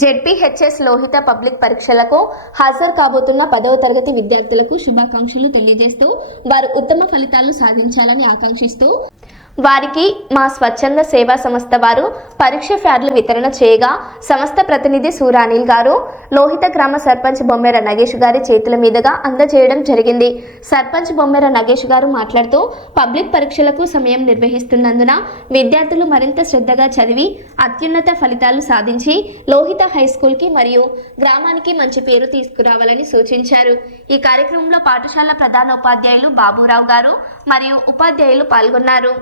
ZPHS Lohitha public పరీక్షలకు హాజరు కాబోతున్న 10వ తరగతి విద్యార్థులకు శుభాకాంక్షలు తెలియజేస్తూ వారు ఉత్తమ ఫలితాలు సాధించాలని ఆకాంక్షిస్తూ వారికి మా స్వచ్ఛంద సేవా సంస్థ వారు పరీక్ష ప్యాడ్లు వితరణ చేయగా సంస్థ ప్రతినిధి సూరానిల్ గారు లోహిత గ్రామ సర్పంచ్ బొమ్మెర నగేష్ గారి చేతుల మీదుగా అందజేయడం జరిగింది. సర్పంచ్ బొమ్మెర నగేష్ గారు మాట్లాడుతూ పబ్లిక్ పరీక్షలకు సమయం నిర్వహిస్తున్నందున విద్యార్థులు మరింత శ్రద్ధగా చదివి అత్యున్నత ఫలితాలు సాధించి లోహిత హై స్కూల్కి మరియు గ్రామానికి మంచి పేరు తీసుకురావాలని సూచించారు. ఈ కార్యక్రమంలో పాఠశాల ప్రధానోపాధ్యాయులు బాబురావు గారు మరియు ఉపాధ్యాయులు పాల్గొన్నారు.